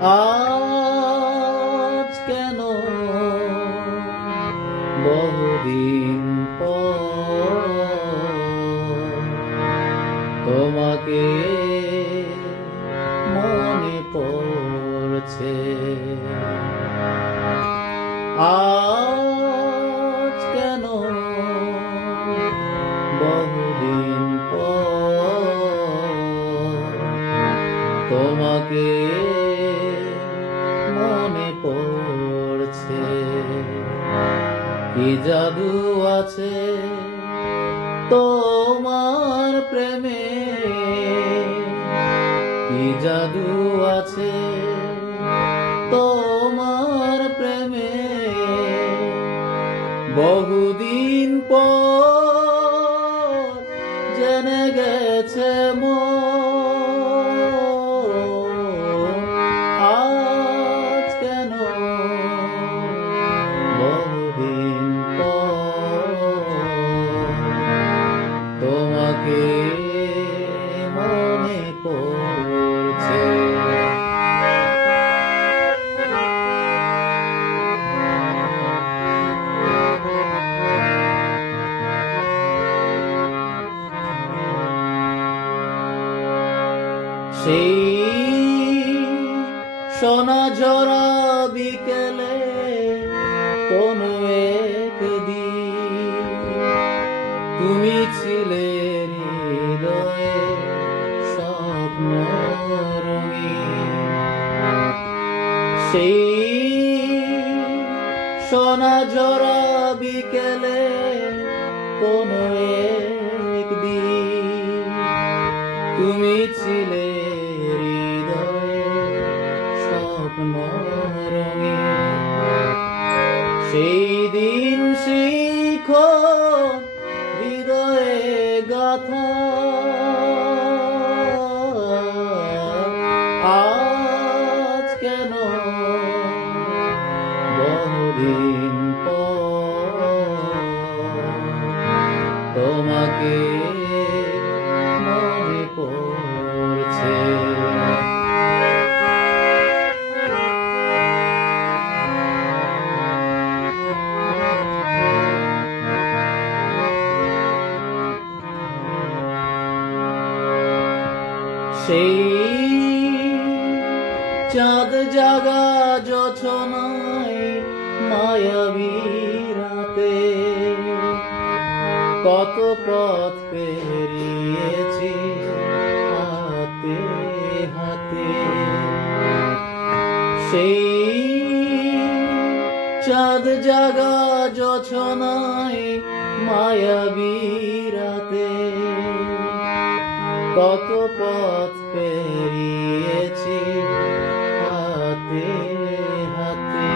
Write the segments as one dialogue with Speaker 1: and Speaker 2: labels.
Speaker 1: আজ কেন বহুদিন তোমাকে মনে পড়ছে? আজ কেন বহুদিন তোমাকে কি জাদু আছে তোমার প্রেমে? কি জাদু আছে তোমার প্রেমে? বহুদিন পর জেনে গেছে মন পড়ছে। সেই সোনা ঝরা বিকেলে কোন একদিন সেই সোনা জরা বিকেলে কোন একদিন তুমি ছিলে তোমাকে মনে পড়ছে। সেই চাঁদ জাগা যোছনায় মায়াবী কত পথ পেরিয়েছি হাতে হাতে। সেই চাঁদ জাগা যোছনায় মায়াবী রাতে। কত পথ পেরিয়েছি হাতে হাতে।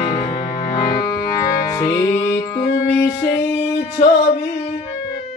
Speaker 1: সেই তুমি সেই ছবি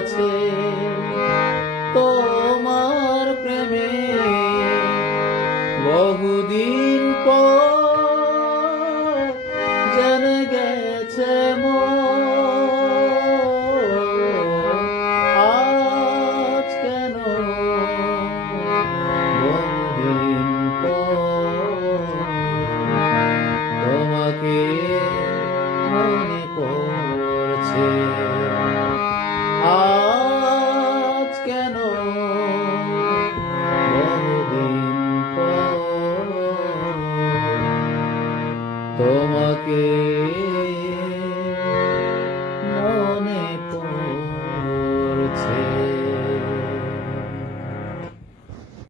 Speaker 1: আছে। তোমার প্রেমে বহুদিন পর